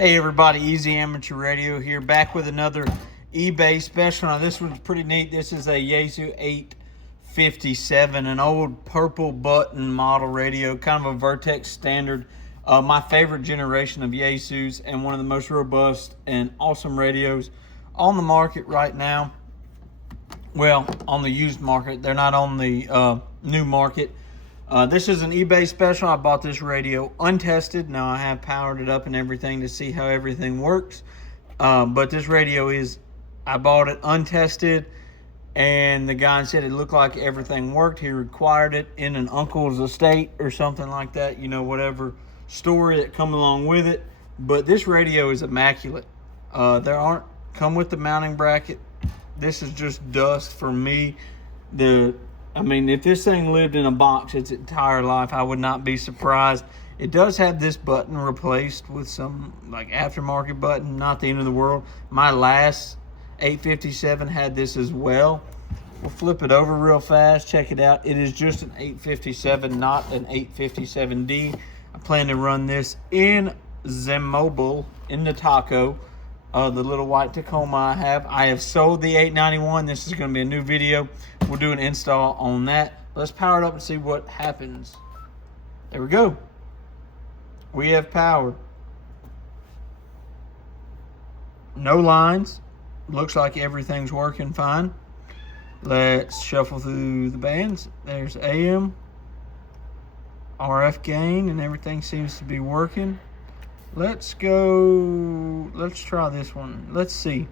Hey everybody, Easy Amateur Radio here, back with another eBay special. Now this one's pretty neat. This is a Yaesu 857, an old purple button model radio, kind of a Vertex standard. My favorite generation of Yaesus and one of the most robust and awesome radios on the market right now. Well, on the used market. They're not on the new market. This is an eBay special. I bought this radio untested. Now I have powered it up and everything to see how everything works. But this radio I bought it untested, and the guy said it looked like everything worked. He required it in an uncle's estate or something like that. You know, whatever story that come along with it. But this radio is immaculate. Come with the mounting bracket. This is just dust for me. If this thing lived in a box its entire life, I would not be surprised. It does have this button replaced with some like aftermarket button, not the end of the world. My last 857 had this as well. We'll flip it over real fast, check it out. It is just an 857, not an 857D. I plan to run this in Zemobile, in the Taco, the little white Tacoma I have. I have sold the 891. This is going to be a new video. We'll do an install on that. Let's power it up and see what happens. There we go. We have power. No lines. Looks like everything's working fine. Let's shuffle through the bands. There's AM, RF gain, and everything seems to be working. Let's try this one. Let's see.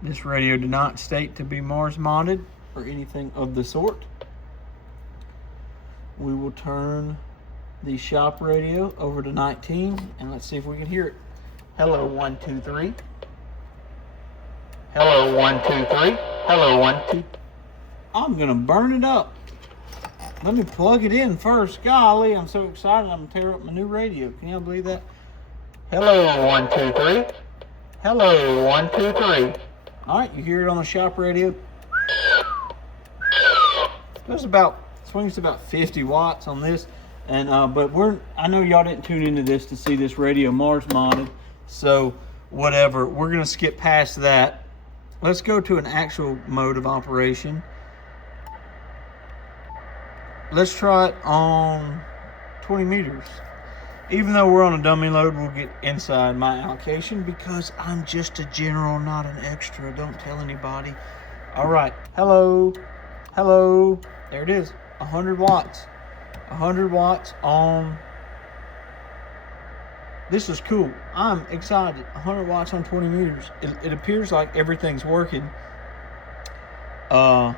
This radio did not state to be Mars modded or anything of the sort. We will turn the shop radio over to 19 and let's see if we can hear it. Hello, 1, 2, 3. Hello, 1, 2, 3. Hello, 1, 2. I'm gonna burn it up. Let me plug it in first. Golly, I'm so excited. I'm gonna tear up my new radio. Can y'all believe that? Hello, 1, 2, 3. Hello, 1, 2, 3. All right, you hear it on the shop radio. Swings about 50 watts on this, and but I know y'all didn't tune into this to see this radio Mars modded, so whatever. We're gonna skip past that. Let's go to an actual mode of operation. Let's try it on 20 meters. Even though we're on a dummy load, we'll get inside my allocation because I'm just a general, not an extra. Don't tell anybody. All right. Hello. Hello. There it is. 100 watts. 100 watts on. This is cool. I'm excited. 100 watts on 20 meters. It appears like everything's working. Let's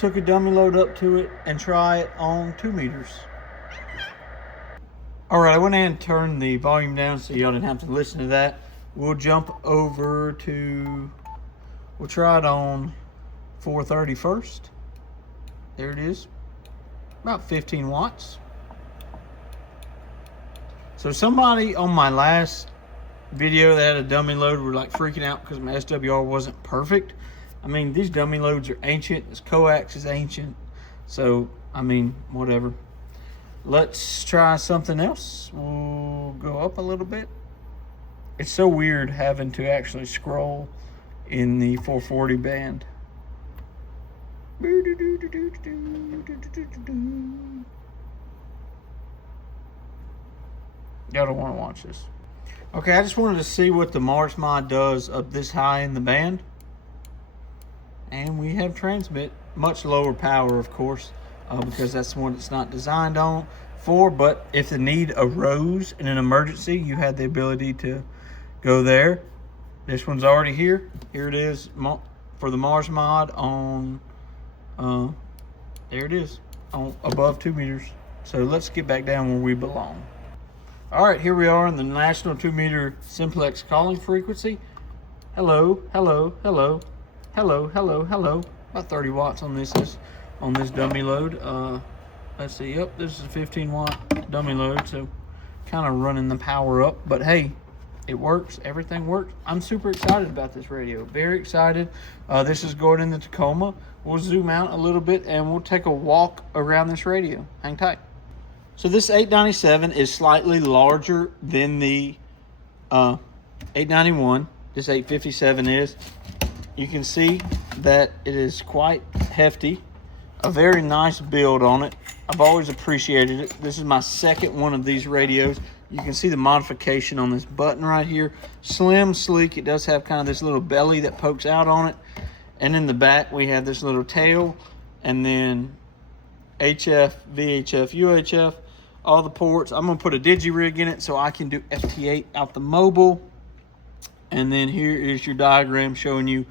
hook a dummy load up to it and try it on 2 meters. All right, I went ahead and turned the volume down so y'all didn't have to listen to that. We'll jump over to, we'll try it on 430 first. There it is, about 15 watts. So somebody on my last video that had a dummy load were like freaking out because my SWR wasn't perfect. I mean, these dummy loads are ancient. This coax is ancient. So, I mean, whatever. Let's try something else. We'll go up a little bit. It's so weird having to actually scroll in the 440 band. Y'all don't want to watch this. Okay, I just wanted to see what the Mars mod does up this high in the band. And we have transmit. Much lower power, of course, because that's the one it's not designed for. But if the need arose in an emergency, you had the ability to go there. This one's already here. Here it is for the Mars mod on, there it is, on above 2 meters. So let's get back down where we belong. All right, here we are in the national 2 meter simplex calling frequency. Hello, hello, hello, hello, hello, hello. About 30 watts on this dummy load. Let's see, yep, this is a 15 watt dummy load, so kind of running the power up, but hey, it works, everything works. I'm super excited about this radio, very excited. This is going in the Tacoma. We'll zoom out a little bit and we'll take a walk around this radio. Hang tight. So this 897 is slightly larger than the $891. This 857 is. You can see that it is quite hefty. A very nice build on it. I've always appreciated it. This is my second one of these radios. You can see the modification on this button right here. Slim, sleek. It does have kind of this little belly that pokes out on it. And in the back, we have this little tail. And then HF, VHF, UHF, all the ports. I'm going to put a digi-rig in it so I can do FT8 out the mobile. And then here is your diagram showing you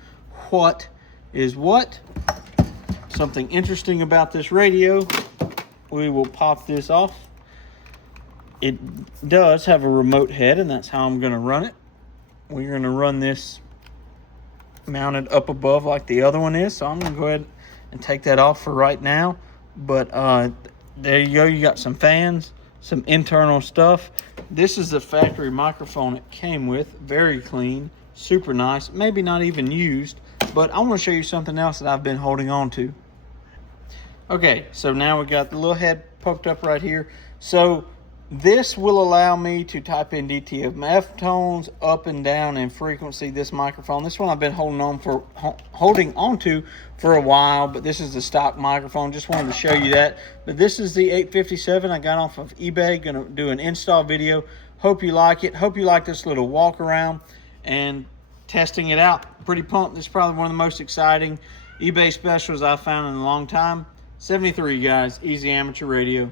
what is what. Something interesting about this radio, we will pop this off. It does have a remote head, and that's how I'm going to run it. We're going to run this mounted up above like the other one is, so I'm going to go ahead and take that off for right now. But there you go. You got some fans, some internal stuff. This is the factory microphone it came with. Very clean, super nice, maybe not even used. But I want to show you something else that I've been holding on to. Okay, so now we got the little head poked up right here. So this will allow me to type in DTMF tones up and down in frequency. This microphone, this one I've been holding on to for a while, but this is the stock microphone. Just wanted to show you that. But this is the 857 I got off of eBay. Gonna do an install video. Hope you like it. Hope you like this little walk around and testing it out. Pretty pumped. This is probably one of the most exciting eBay specials I've found in a long time. 73 guys, easy amateur radio.